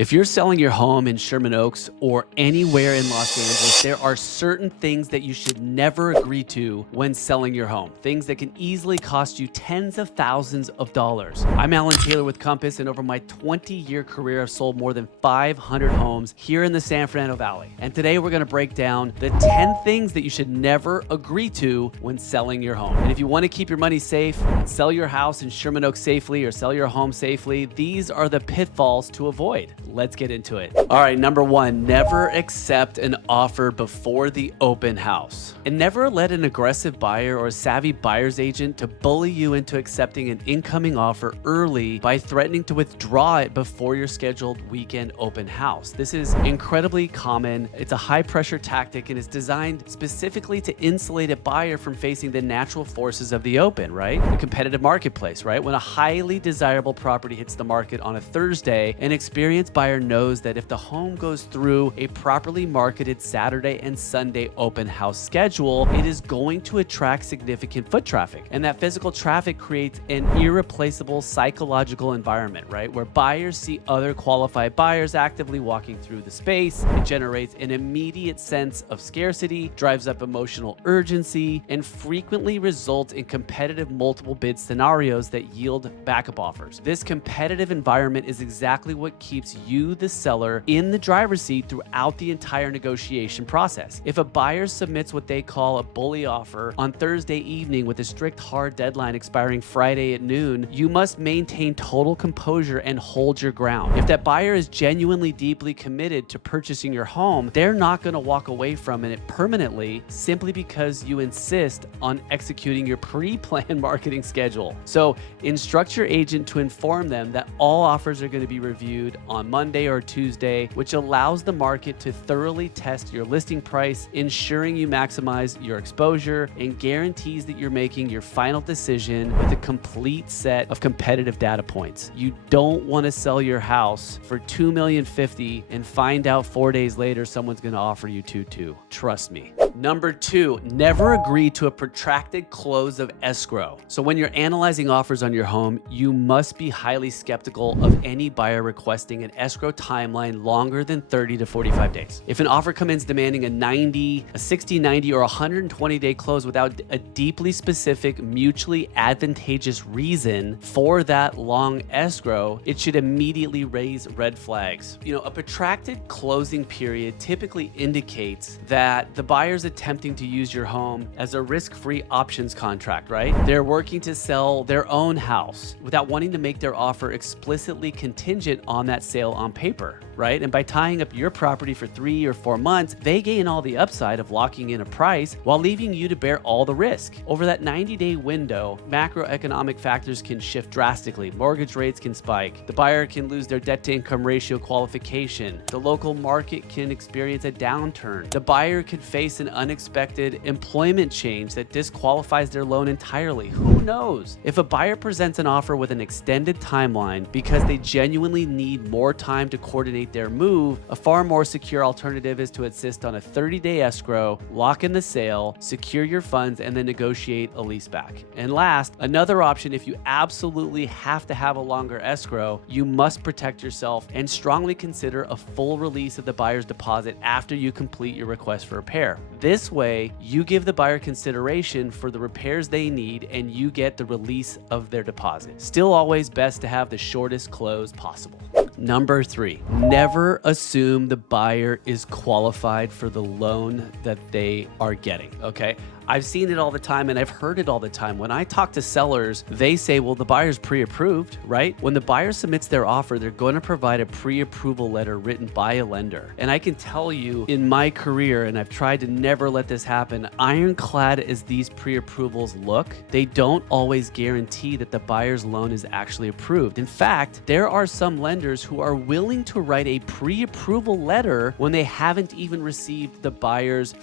If you're selling your home in Sherman Oaks or anywhere in Los Angeles, there are certain things that you should never agree to when selling your home. Things that can easily cost you tens of thousands of dollars. I'm Alan Taylor with Compass, and over my 20-year career, I've sold more than 500 homes here in the San Fernando Valley. And today we're gonna break down the 10 things that you should never agree to when selling your home. And if you wanna keep your money safe and sell your house in Sherman Oaks safely or sell your home safely, these are the pitfalls to avoid. Let's get into it. All right, number one, never accept an offer before the open house. And never let an aggressive buyer or a savvy buyer's agent to bully you into accepting an incoming offer early by threatening to withdraw it before your scheduled weekend open house. This is incredibly common. It's a high pressure tactic and is designed specifically to insulate a buyer from facing the natural forces of the open, right? The competitive marketplace, right? When a highly desirable property hits the market on a Thursday, an experienced buyer knows that if the home goes through a properly marketed Saturday and Sunday open house schedule, it is going to attract significant foot traffic. And that physical traffic creates an irreplaceable psychological environment, right? Where buyers see other qualified buyers actively walking through the space. It generates an immediate sense of scarcity, drives up emotional urgency, and frequently results in competitive multiple bid scenarios that yield backup offers. This competitive environment is exactly what keeps you, the seller, in the driver's seat throughout the entire negotiation process. If a buyer submits what they call a bully offer on Thursday evening with a strict hard deadline expiring Friday at noon, you must maintain total composure and hold your ground. If that buyer is genuinely deeply committed to purchasing your home, they're not going to walk away from it permanently simply because you insist on executing your pre-planned marketing schedule. So instruct your agent to inform them that all offers are going to be reviewed on Monday or Tuesday, which allows the market to thoroughly test your listing price, ensuring you maximize your exposure and guarantees that you're making your final decision with a complete set of competitive data points. You don't want to sell your house for $2,050,000 and find out 4 days later someone's going to offer you 2.2. Trust me. Number two, never agree to a protracted close of escrow. So when you're analyzing offers on your home, you must be highly skeptical of any buyer requesting an escrow timeline longer than 30 to 45 days. If an offer comes in demanding a 90, a 60, 90, or 120-day close without a deeply specific, mutually advantageous reason for that long escrow, it should immediately raise red flags. You know, a protracted closing period typically indicates that the buyer's attempting to use your home as a risk-free options contract, right? They're working to sell their own house without wanting to make their offer explicitly contingent on that sale on paper, right? And by tying up your property for 3 or 4 months, they gain all the upside of locking in a price while leaving you to bear all the risk. Over that 90-day window, macroeconomic factors can shift drastically. Mortgage rates can spike. The buyer can lose their debt-to-income ratio qualification. The local market can experience a downturn. The buyer could face an unexpected employment change that disqualifies their loan entirely. Who knows? If a buyer presents an offer with an extended timeline because they genuinely need more time to coordinate their move, a far more secure alternative is to insist on a 30-day escrow, lock in the sale, secure your funds, and then negotiate a leaseback. And last, another option, if you absolutely have to have a longer escrow, you must protect yourself and strongly consider a full release of the buyer's deposit after you complete your request for repair. This way, you give the buyer consideration for the repairs they need and you get the release of their deposit. Still always best to have the shortest close possible. Number three, never assume the buyer is qualified for the loan that they are getting, okay? I've seen it all the time and I've heard it all the time. When I talk to sellers, they say, well, the buyer's pre-approved, right? When the buyer submits their offer, they're going to provide a pre-approval letter written by a lender. And I can tell you in my career, and I've tried to never let this happen, ironclad as these pre-approvals look, they don't always guarantee that the buyer's loan is actually approved. In fact, there are some lenders who are willing to write a pre-approval letter when they haven't even received the buyer's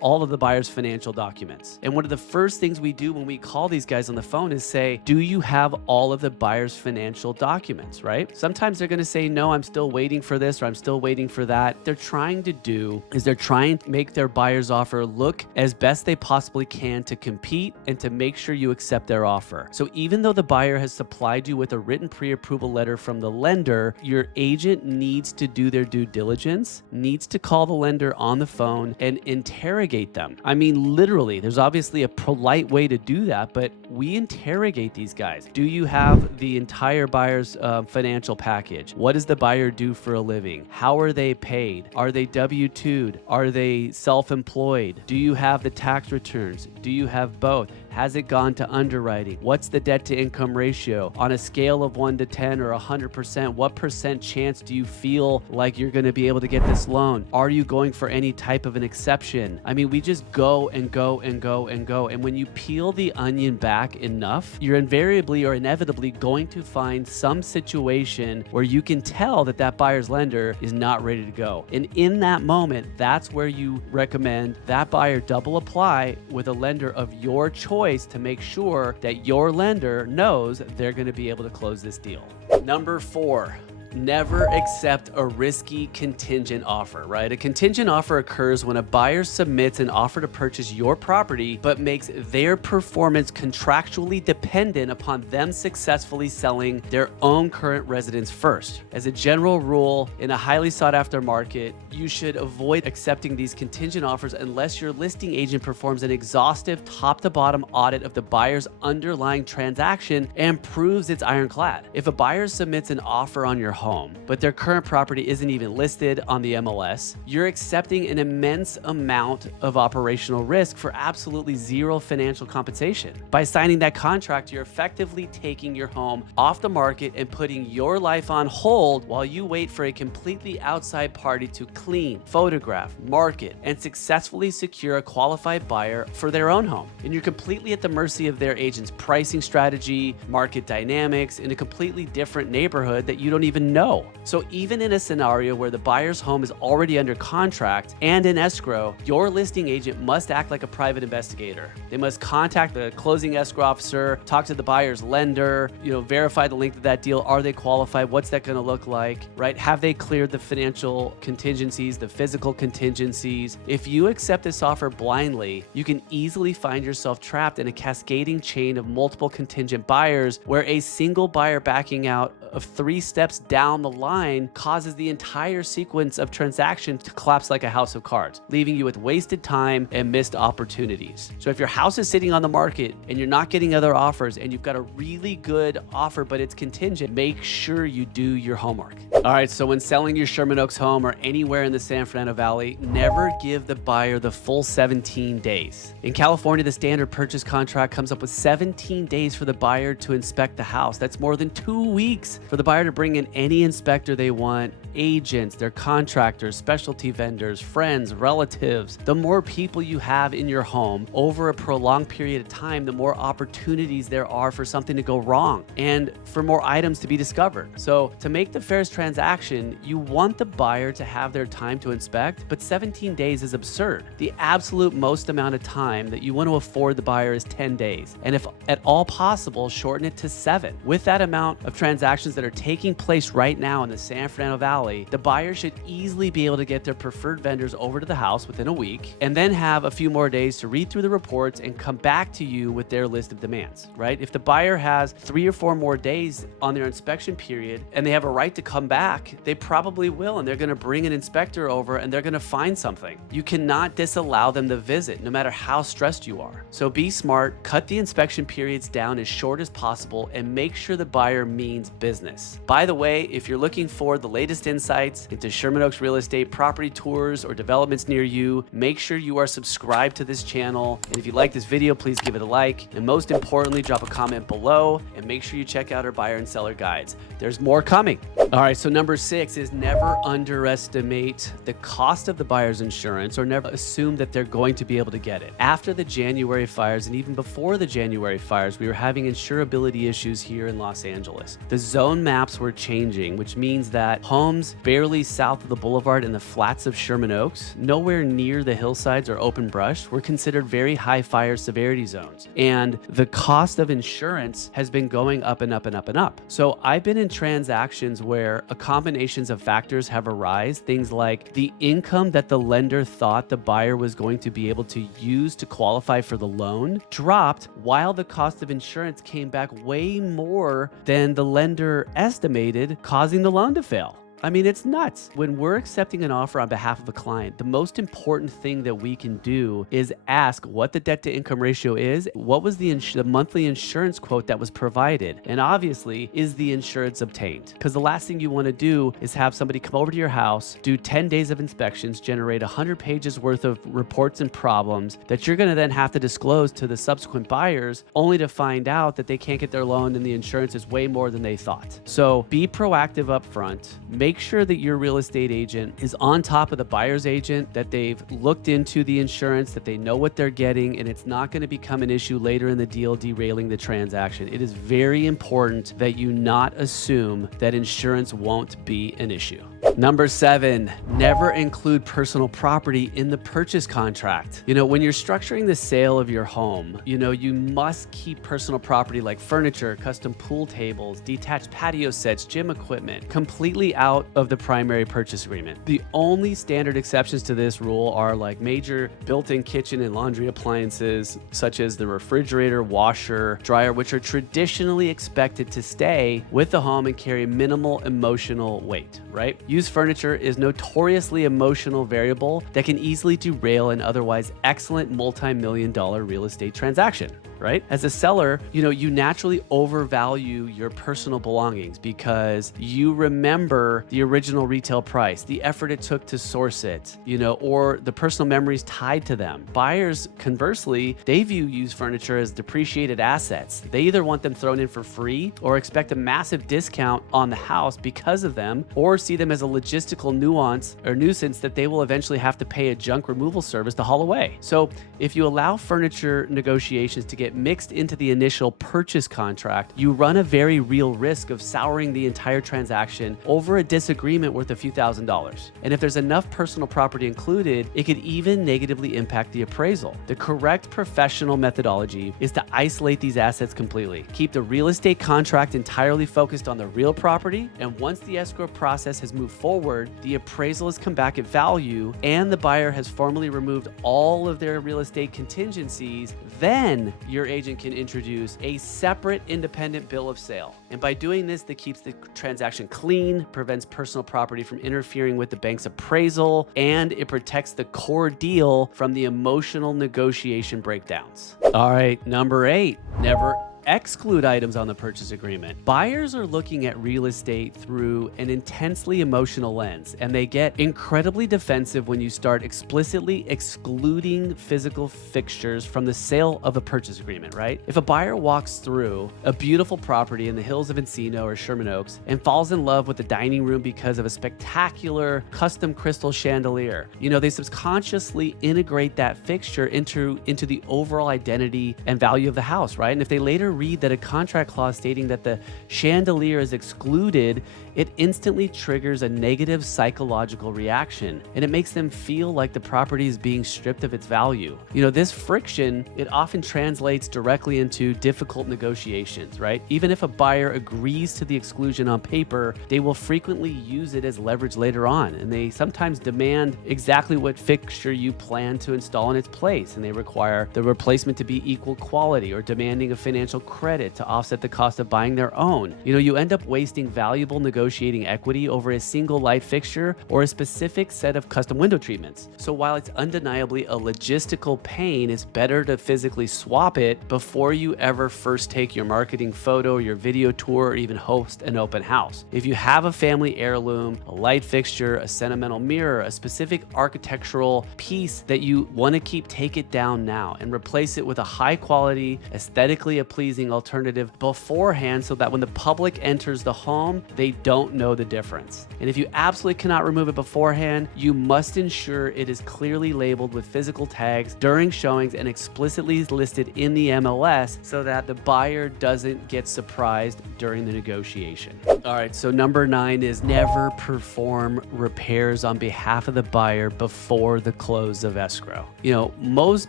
all of the buyer's financial financial documents. And one of the first things we do when we call these guys on the phone is say, do you have all of the buyer's financial documents, right? Sometimes they're going to say, no, I'm still waiting for this, or I'm still waiting for that. They're trying to do is they're trying to make their buyer's offer look as best they possibly can to compete and to make sure you accept their offer. So even though the buyer has supplied you with a written pre-approval letter from the lender, your agent needs to do their due diligence, needs to call the lender on the phone and interrogate them. I mean, literally, there's obviously a polite way to do that, but we interrogate these guys. Do you have the entire buyer's financial package? What does the buyer do for a living? How are they paid? Are they W-2'd? Are they self-employed? Do you have the tax returns? Do you have both? Has it gone to underwriting? What's the debt to income ratio? On a scale of 1 to 10 or 100%, what percent chance do you feel like you're going to be able to get this loan? Are you going for any type of an exception? I mean, we just go and go and go and go. And when you peel the onion back enough, you're invariably or inevitably going to find some situation where you can tell that that buyer's lender is not ready to go. And in that moment, that's where you recommend that buyer double apply with a lender of your choice to make sure that your lender knows they're going to be able to close this deal. Number 4. Never accept a risky contingent offer, right? A contingent offer occurs when a buyer submits an offer to purchase your property, but makes their performance contractually dependent upon them successfully selling their own current residence first. As a general rule, in a highly sought after market, you should avoid accepting these contingent offers unless your listing agent performs an exhaustive top to bottom audit of the buyer's underlying transaction and proves it's ironclad. If a buyer submits an offer on your home, but their current property isn't even listed on the MLS, you're accepting an immense amount of operational risk for absolutely zero financial compensation. By signing that contract, you're effectively taking your home off the market and putting your life on hold while you wait for a completely outside party to clean, photograph, market, and successfully secure a qualified buyer for their own home. And you're completely at the mercy of their agent's pricing strategy, market dynamics, in a completely different neighborhood that you don't even know. So even in a scenario where the buyer's home is already under contract and in escrow, your listing agent must act like a private investigator. They must contact the closing escrow officer, talk to the buyer's lender, verify the length of that deal. Are they qualified? What's that going to look like, right? Have they cleared the financial contingencies, the physical contingencies? If you accept this offer blindly, you can easily find yourself trapped in a cascading chain of multiple contingent buyers where a single buyer backing out of 3 steps down the line causes the entire sequence of transactions to collapse like a house of cards, leaving you with wasted time and missed opportunities. So if your house is sitting on the market and you're not getting other offers and you've got a really good offer but it's contingent, make sure you do your homework. All right, so when selling your Sherman Oaks home or anywhere in the San Fernando Valley, never give the buyer the full 17 days. In California, the standard purchase contract comes up with 17 days for the buyer to inspect the house. That's more than 2 weeks for the buyer to bring in any inspector they want, agents, their contractors, specialty vendors, friends, relatives. The more people you have in your home over a prolonged period of time, the more opportunities there are for something to go wrong and for more items to be discovered. So to make the fairest transaction, you want the buyer to have their time to inspect, but 17 days is absurd. The absolute most amount of time that you want to afford the buyer is 10 days. And if at all possible, shorten it to 7. With that amount of transactions that are taking place right now in the San Fernando Valley, the buyer should easily be able to get their preferred vendors over to the house within a week and then have a few more days to read through the reports and come back to you with their list of demands, right? If the buyer has 3 or 4 more days on their inspection period and they have a right to come back, they probably will, and they're going to bring an inspector over and they're going to find something. You cannot disallow them to visit no matter how stressed you are. So be smart, cut the inspection periods down as short as possible, and make sure the buyer means business. By the way, if you're looking for the latest insights into Sherman Oaks real estate, property tours, or developments near you, make sure you are subscribed to this channel. And if you like this video, please give it a like. And most importantly, drop a comment below and make sure you check out our buyer and seller guides. There's more coming. All right, so number 6 is never underestimate the cost of the buyer's insurance or never assume that they're going to be able to get it. After the January fires and even before the January fires, we were having insurability issues here in Los Angeles. The zone maps were changing, which means that homes homes barely south of the boulevard in the flats of Sherman Oaks, nowhere near the hillsides or open brush, were considered very high fire severity zones. And the cost of insurance has been going up and up and up and up. So I've been in transactions where a combinations of factors have arisen, things like the income that the lender thought the buyer was going to be able to use to qualify for the loan dropped, while the cost of insurance came back way more than the lender estimated, causing the loan to fail. I mean, it's nuts. When we're accepting an offer on behalf of a client, the most important thing that we can do is ask what the debt to income ratio is, what was the monthly insurance quote that was provided, and obviously, is the insurance obtained? Because the last thing you want to do is have somebody come over to your house, do 10 days of inspections, generate 100 pages worth of reports and problems that you're going to then have to disclose to the subsequent buyers, only to find out that they can't get their loan and the insurance is way more than they thought. So be proactive up front. Make sure that your real estate agent is on top of the buyer's agent, that they've looked into the insurance, that they know what they're getting, and it's not going to become an issue later in the deal, derailing the transaction. It is very important that you not assume that insurance won't be an issue. Number 7, never include personal property in the purchase contract. When you're structuring the sale of your home, you must keep personal property like furniture, custom pool tables, detached patio sets, gym equipment completely out of the primary purchase agreement. The only standard exceptions to this rule are like major built-in kitchen and laundry appliances, such as the refrigerator, washer, dryer, which are traditionally expected to stay with the home and carry minimal emotional weight, right? Used furniture is notoriously emotional variable that can easily derail an otherwise excellent multi-million-dollar real estate transaction. Right? As a seller, you naturally overvalue your personal belongings because you remember the original retail price, the effort it took to source it, or the personal memories tied to them. Buyers, conversely, they view used furniture as depreciated assets. They either want them thrown in for free or expect a massive discount on the house because of them, or see them as a logistical nuance or nuisance that they will eventually have to pay a junk removal service to haul away. So if you allow furniture negotiations to get mixed into the initial purchase contract, you run a very real risk of souring the entire transaction over a disagreement worth a few $1,000s. And if there's enough personal property included, it could even negatively impact the appraisal. The correct professional methodology is to isolate these assets completely. Keep the real estate contract entirely focused on the real property, and once the escrow process has moved forward, the appraisal has come back at value, and the buyer has formally removed all of their real estate contingencies, then your agent can introduce a separate independent bill of sale. And by doing this, that keeps the transaction clean, prevents personal property from interfering with the bank's appraisal, and it protects the core deal from the emotional negotiation breakdowns. All right, number 8, never exclude items on the purchase agreement. Buyers are looking at real estate through an intensely emotional lens, and they get incredibly defensive when you start explicitly excluding physical fixtures from the sale of a purchase agreement, right? If a buyer walks through a beautiful property in the hills of Encino or Sherman Oaks and falls in love with the dining room because of a spectacular custom crystal chandelier, they subconsciously integrate that fixture into the overall identity and value of the house, right? And if they later read that a contract clause stating that the chandelier is excluded, it instantly triggers a negative psychological reaction, and it makes them feel like the property is being stripped of its value. This friction, it often translates directly into difficult negotiations, right? Even if a buyer agrees to the exclusion on paper, they will frequently use it as leverage later on, and they sometimes demand exactly what fixture you plan to install in its place, and they require the replacement to be equal quality or demanding a financial credit to offset the cost of buying their own. You end up wasting valuable negotiating equity over a single light fixture or a specific set of custom window treatments. So while it's undeniably a logistical pain, it's better to physically swap it before you ever first take your marketing photo, your video tour, or even host an open house. If you have a family heirloom, a light fixture, a sentimental mirror, a specific architectural piece that you want to keep, take it down now and replace it with a high quality, aesthetically pleasing alternative beforehand, so that when the public enters the home, they don't know the difference. And if you absolutely cannot remove it beforehand, you must ensure it is clearly labeled with physical tags during showings and explicitly listed in the MLS so that the buyer doesn't get surprised during the negotiation. All right, so number 9 is never perform repairs on behalf of the buyer before the close of escrow. You know, most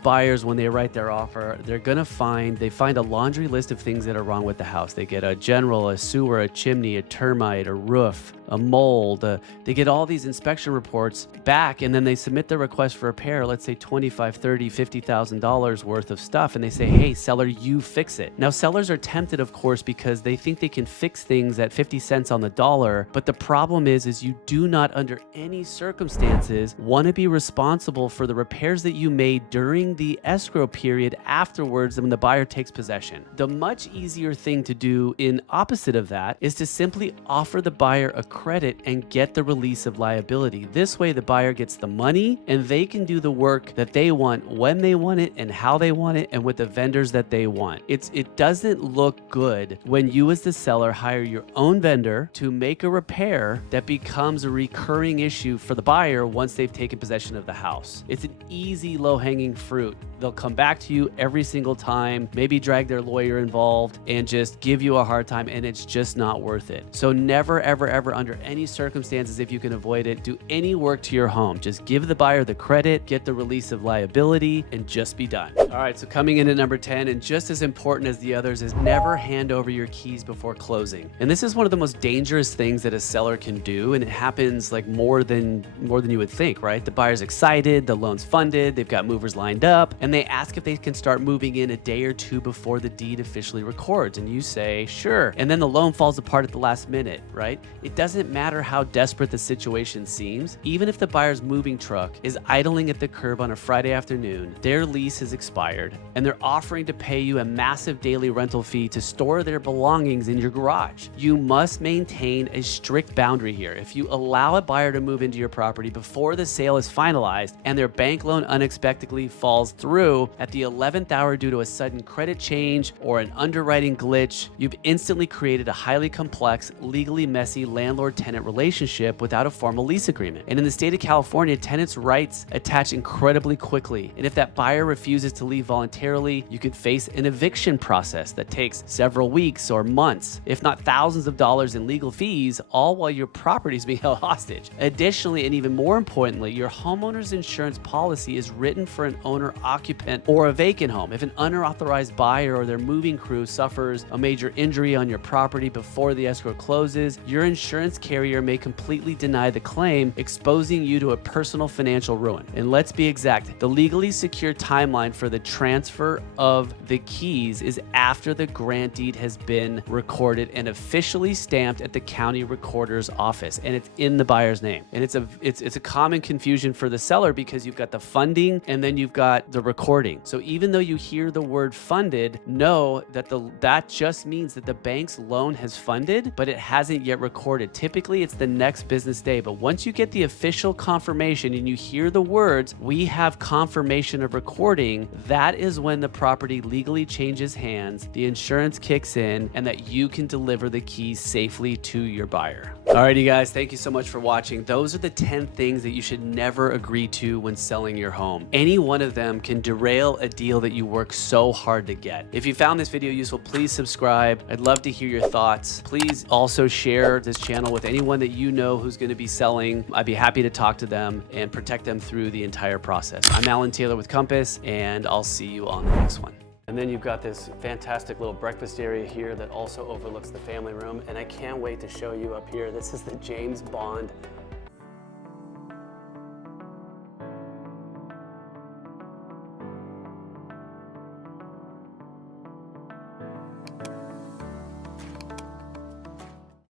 buyers, when they write their offer, they're gonna find a laundry list of things that are wrong with the house. They get a general, a sewer, a chimney, a termite, a roof, a mold. They get all these inspection reports back, and then they submit their request for repair, let's say $25,000, $30,000, $50,000 worth of stuff, and they say, hey, seller, you fix it. Now, sellers are tempted, of course, because they think they can fix things at 50 cents on the dollar, but the problem is you do not, under any circumstances, want to be responsible for the repairs that you made during the escrow period afterwards when the buyer takes possession. The much easier thing to do in opposite of that is to simply offer the buyer a credit and get the release of liability. This way, the buyer gets the money and they can do the work that they want, when they want it, and how they want it, and with the vendors that they want. It doesn't look good when you as the seller hire your own vendor to make a repair that becomes a recurring issue for the buyer once they've taken possession of the house. It's an easy, low-hanging fruit. They'll come back to you every single time, maybe drag their lawyer involved and just give you a hard time, and it's just not worth it. So never, ever, ever, under any circumstances, if you can avoid it, do any work to your home. Just give the buyer the credit, get the release of liability, and just be done. All right, so coming in at number 10, and just as important as the others, is never hand over your keys before closing. And this is one of the most dangerous things that a seller can do, and it happens like more than you would think, right? The buyer's excited, the loan's funded, they've got movers lined up, and they ask if they can start moving in a day or two before the deed officially records, and you say, sure. And then the loan falls apart at the last minute, right? It doesn't matter how desperate the situation seems. Even if the buyer's moving truck is idling at the curb on a Friday afternoon, their lease has expired, and they're offering to pay you a massive daily rental fee to store their belongings in your garage. You must maintain a strict boundary here. If you allow a buyer to move into your property before the sale is finalized and their bank loan unexpectedly falls through at the 11th hour due to a sudden credit change or an underwriting glitch, you've instantly created a highly complex, legally messy landlord-tenant relationship without a formal lease agreement. And in the state of California, tenants' rights attach incredibly quickly. And if that buyer refuses to leave voluntarily, you could face an eviction process that takes several weeks or months, if not thousands of dollars in legal fees, all while your property is being held hostage. Additionally, and even more importantly, your homeowner's insurance policy is written for an owner-occupant or a vacant home. If an unauthorized buyer or their moving crew suffers a major injury on your property before the escrow closes, your insurance carrier may completely deny the claim, exposing you to a personal financial ruin. And let's be exact, the legally secure timeline for the transfer of the keys is after the grant deed has been recorded and officially stamped at the county recorder's office, and it's in the buyer's name. And it's a common confusion for the seller because you've got the funding and then you've got the recording. So even though you hear the word funded, know that that just means that the bank's loan has funded, but it hasn't yet recorded. Typically, it's the next business day. But once you get the official confirmation and you hear the words, we have confirmation of recording, that is when the property legally changes hands, the insurance kicks in, and that you can deliver the keys safely to your buyer. Alrighty guys, thank you so much for watching. Those are the 10 things that you should never agree to when selling your home. Any one of them can derail a deal that you work so hard to get. If you found this video useful, please subscribe. I'd love to hear your thoughts. Please also share this channel with anyone that you know who's going to be selling. I'd be happy to talk to them and protect them through the entire process. I'm Alan Taylor with Compass, and I'll see you on the next one. And then you've got this fantastic little breakfast area here that also overlooks the family room, and I can't wait to show you up here. This is the James Bond